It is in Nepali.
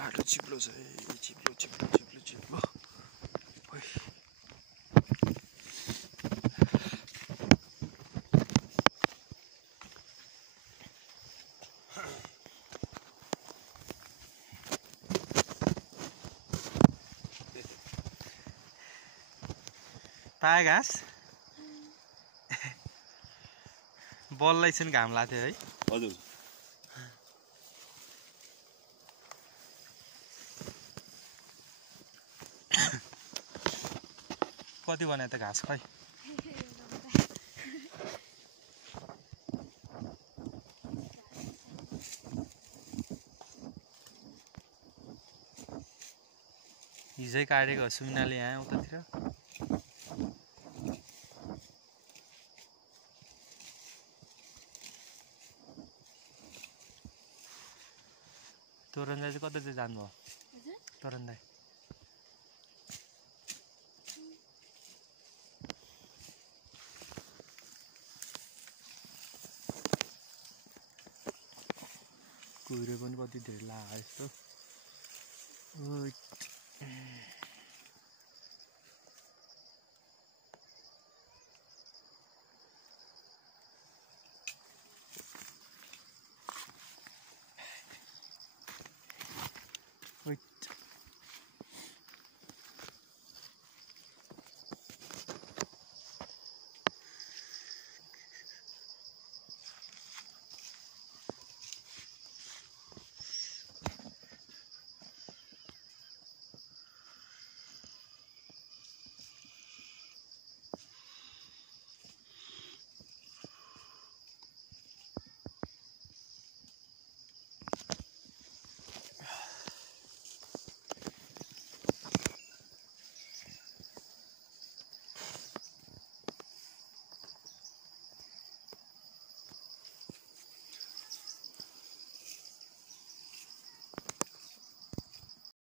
बाटो चिप्लो छ चिप्लो चिप्लो चिप्लो चिप्लो पाए घाँस बललाई चाहिँ घाम लाग्थ्यो है हजुर कति बनायो त घाँस खै हिजै काटेको सुमिनाले यहाँ उतातिर तोरण दाइ चाहिँ कता चाहिँ जानुभयो तोरण दाइ कुहिरो पनि कति धेरै लाग्यो यस्तो